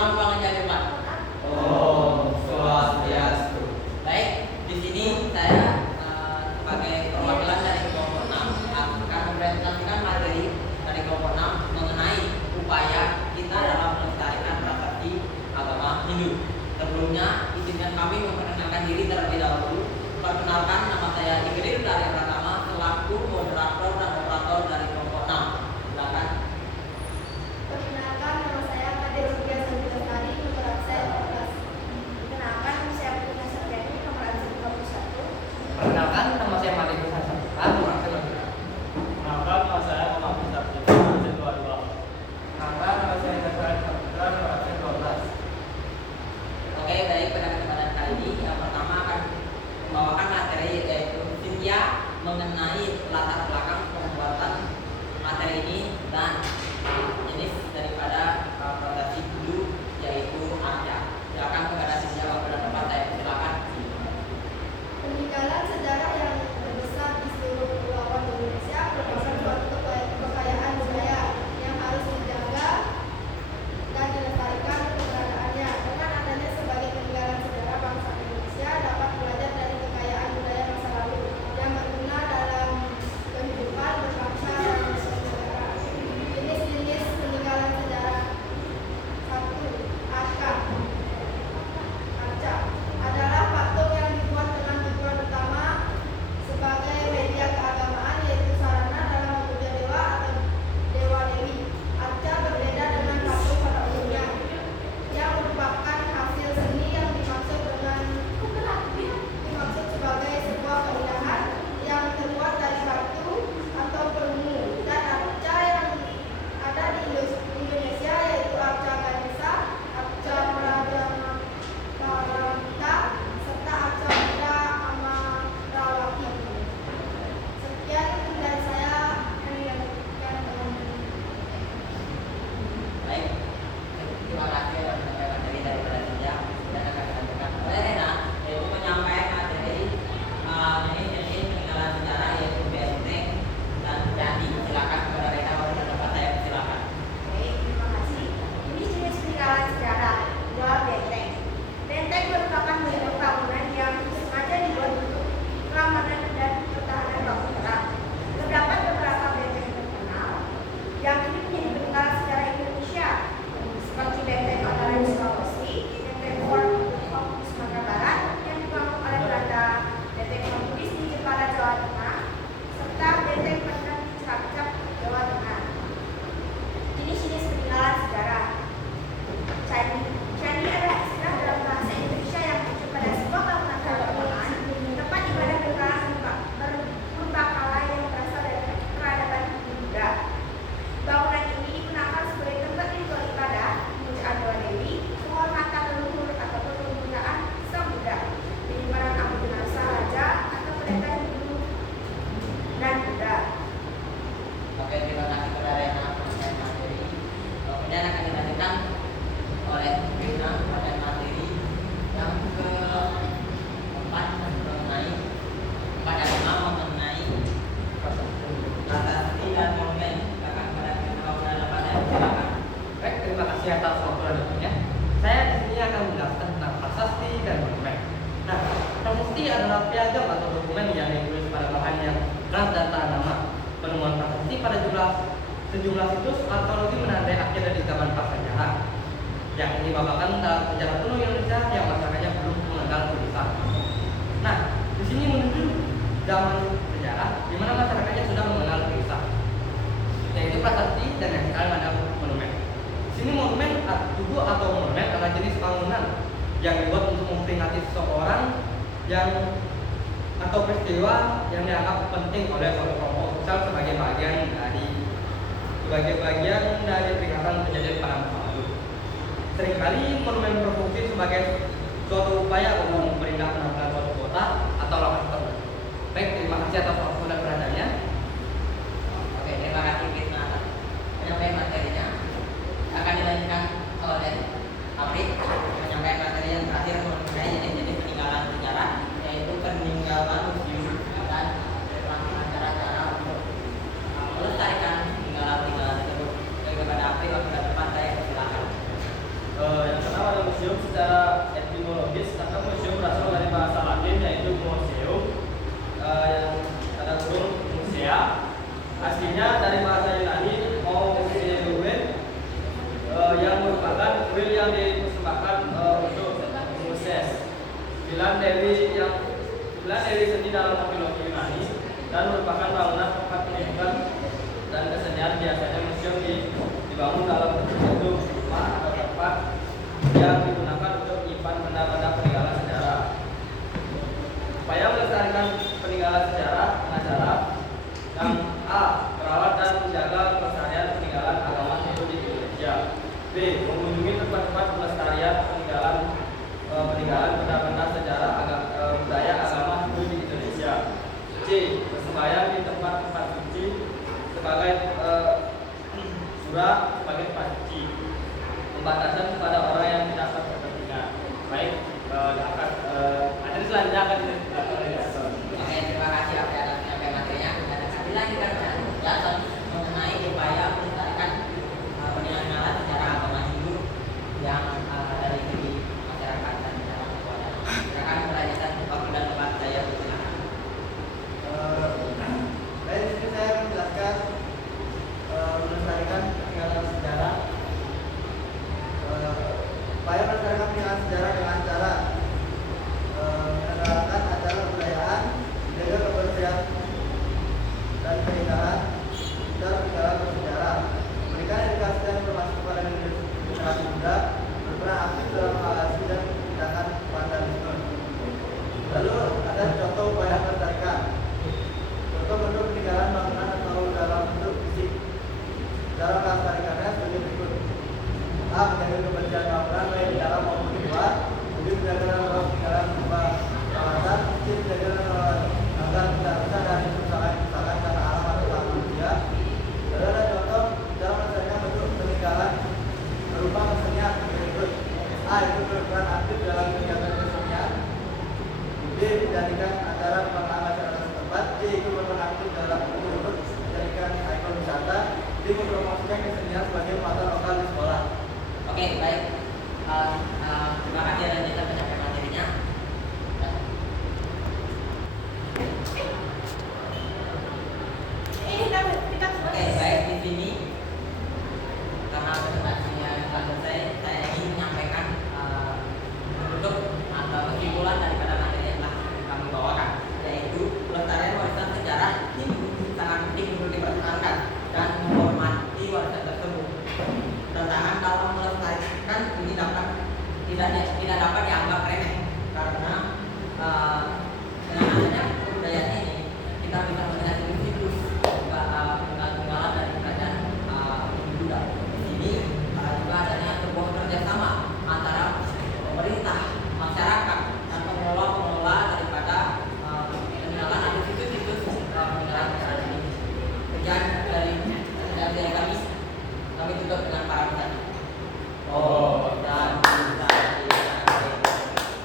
Ulang aja Pak. Om Swastiastu. Baik, di sini saya sebagai perwakilan dari kelompok 6 akan mempresentasikan materi dari kelompok 6 mengenai upaya kita dalam melestarikan prasasti agama Hindu. Sebelumnya, izinkan kami memperkenalkan diri terlebih dahulu. Perkenalkan, nama saya Igdir dari Pratama selaku moderator dan operator dari kelompok 6. Silakan. Perkenalkan, nama saya Kadir Rupiah Sanjilestari, nomor absen 14. Perkenalkan, nama saya Putri Sarjani, nomor absen 21. Perkenalkan, nama saya Malik Hasan Saputra, nomor absen 12. Perkenalkan, nama saya Muhammad Abdullah, absen 22. Perkenalkan, nama saya Nasrani Saputra, nomor absen 12. Oke, baik, pada kesempatan kali ini yang pertama akan membawakan materi yaitu Cynthia mengenai latar belakang pembuatan materi ini dan jenis daripada prasasti Hindu yaitu Arca. Silakan kepada Cynthia, waktu dan tempat saya silakan. Peninggalan sejarah yang terbesar di seluruh kepulauan Indonesia merupakan suatu kekayaan budaya yang harus dijaga dan dilestarikan keberadaannya. Dengan adanya sebagai peninggalan sejarah, bangsa Indonesia dapat belajar dari kekayaan budaya masa lalu yang berguna dalam kehidupan berbangsa dan bernegara. Jenis-jenis peninggalan sejarah. 1. Arca. Arca adalah patung yang dibuat dengan tujuan utama sebagai media keagamaan, yaitu sarana dalam memuja dewa atau dewa dewi. Arca berbeda dengan patung pada umumnya, yang merupakan hasil seni yang dimaksud sebagai sebuah keindahan yang terbuat dari batu atau perunggu. Dan arca yang ada di Indonesia yaitu arca Ganesha, arca Paramita, serta arca Buddha Amarawati. Sekian dari saya. Baik, terima kasih atas penyampaian materi daripada Cynthia dan akan dilanjutkan oleh Rena yaitu menyampaikan materi jenis peninggalan sejarah yaitu benteng dan candi. Silakan kepada Rena, waktu dan tempat saya silakan. Baik, terima kasih. Ini jenis peninggalan sejarah, dua benteng. Benteng merupakan bentuk bangunan yang sengaja dibuat untuk keamanan dan pertahanan bangsa perang. Terdapat beberapa benteng terkenal yang kini menjadi peninggalan sejarah Indonesia, seperti benteng Mataram di Sulawesi, benteng Fort Hook di Sumatera Barat yang dibangun oleh Belanda, benteng Bugis di Jepara, Jawa Tengah, serta benteng Pendem di Cilacap, Jawa Tengah. Jenis-jenis peninggalan sejarah. Candi. Candi adalah istilah dalam bahasa Indonesia yang mengacu pada sebuah bangunan keagamaan, tempat ibadah berbakala yang berasal dari peradaban Buddha. Bangunan ini digunakan sebagai tempat ritual ibadah, pemujaan dewa dewi, penghormatan leluhur ataupun penggunaan sang Buddha, penyimpanan amu jenazah raja atau pendeta Hindu dan Buddha. Oke, terima kasih kepada Rena penyampaian materi. Kemudian akan dilanjutkan oleh Rena pada materi yang keempat mengenai pada 5 mengenai prasasti dan monumen. Silakan kepada Rena, waktu dan tempat saya silakan. Baik, terima kasih atas waktu dan waktunya. Saya di sini akan menjelaskan tentang prasasti dan monumen. Nah, prasasti adalah piagam atau dokumen yang ditulis pada bahan yang keras dan tahan lama. Penemuan prasasti pada sejumlah situs arkeologi menandai akhir dari zaman prasejarah, yang dibawakan dalam sejarah kuno Indonesia yang masyarakatnya belum mengenal tulisan. Nah, di sini menuju zaman sejarah di mana masyarakatnya sudah mengenal tulisan, yaitu prasasti dan yang sekarang ada monumen. Di sini monumen tugu atau monumen adalah jenis bangunan yang dibuat untuk memperingati seseorang yang atau peristiwa yang dianggap penting oleh suatu kelompok sosial sebagai bagian dari peringatan kejadian pada masa lalu. Seringkali monumen berfungsi sebagai suatu upaya untuk memperindah penampilan suatu kota atau lokasi tertentu. Baik, terima kasih atas waktu dan perhatiannya. Oke, terima kasih Rena atas penyampaian materinya. Akan dilanjutkan oleh Afrik menyampaikan materi yang terakhir mengenai jenis-jenis peninggalan sejarah yaitu peninggalan museum dan pelaksanaan cara-cara untuk melestarikan peninggalan tersebut. Kepada Afrik, waktu dan tempat saya silakan. Yang yang dipersembahkan untuk proses 9 Dewi seni dalam mitologi Yunani dan merupakan bangunan tempat pendidikan dan kesenian. Biasanya museum dibangun dalam bentuk rumah atau tempat yang digunakan untuk menyimpan benda-benda peninggalan sejarah. Upaya melestarikan peninggalan sejarah dengan cara yang A. Merawat dan menjaga kelestarian peninggalan agama Hindu di Indonesia. B. Mengunjungi tempat-tempat pelestarian peninggalan benda-benda sejarah budaya agama Hindu di Indonesia. C. Bersembahyang di tempat-tempat suci sebagai surah sebagai tempat suci. Pembatasan kepada orang yang tidak berkepentingan. Baik, diangkat. Materi selanjutnya akan dilakukan oleh Jason. Oke, terima kasih atas penyampaian materinya. Dan akan dilanjutkan dengan Jason mengenai upaya melestarikan peninggalan sejarah agama Hindu yang dari segi masyarakat dan dalam kekuatan. Silakan melanjutkan waktu dan tempat saya persilakan. Baik, di sini saya menjelaskan melestarikan peninggalan sejarah. Upaya melestarikan peninggalan sejarah dengan cara mengenalkan acara kebudayaan, menjaga kebersihan dan peninggalan bersejarah, memberikan edukasi dan informasi kepada generasi muda, berperan aktif dalam mengawasi dan tindakan vandalisme. Lalu ada contoh upaya melestarikan. Contoh bentuk peninggalan bangunan atau dalam bentuk fisik. Cara melestarikannya sebagai berikut: A. Menjaga kebersihan bangunan baik di dalam maupun di luar. B. Menjaga peninggalan berupa kawasan. C. Menjaga agar tidak rusak dari kerusakan karena alam atau tangan manusia. Lalu ada contoh cara melestarikan bentuk peninggalan berupa kesenian berikut: A. Itu berperan aktif dalam kegiatan kesenian. B. Menjadikan acara pembangkang masyarakat setempat. C. Itu berperan aktif dalam untuk menjadikan ikon wisata. D. Mempromosikan kesenian sebagai muatan lokal di sekolah. Oke, baik. Terima kasih atas penyampaian materinya. Oke, baik, di sini karena presentasinya selesai, saya ingin menyampaikan penutup atau kesimpulan daripada materi yang telah kami bawakan, yaitu pelestarian warisan sejarah ini sangat penting untuk dipertahankan dan menghormati warisan tersebut. Tantangan dalam melestarikan ini tidak dapat dianggap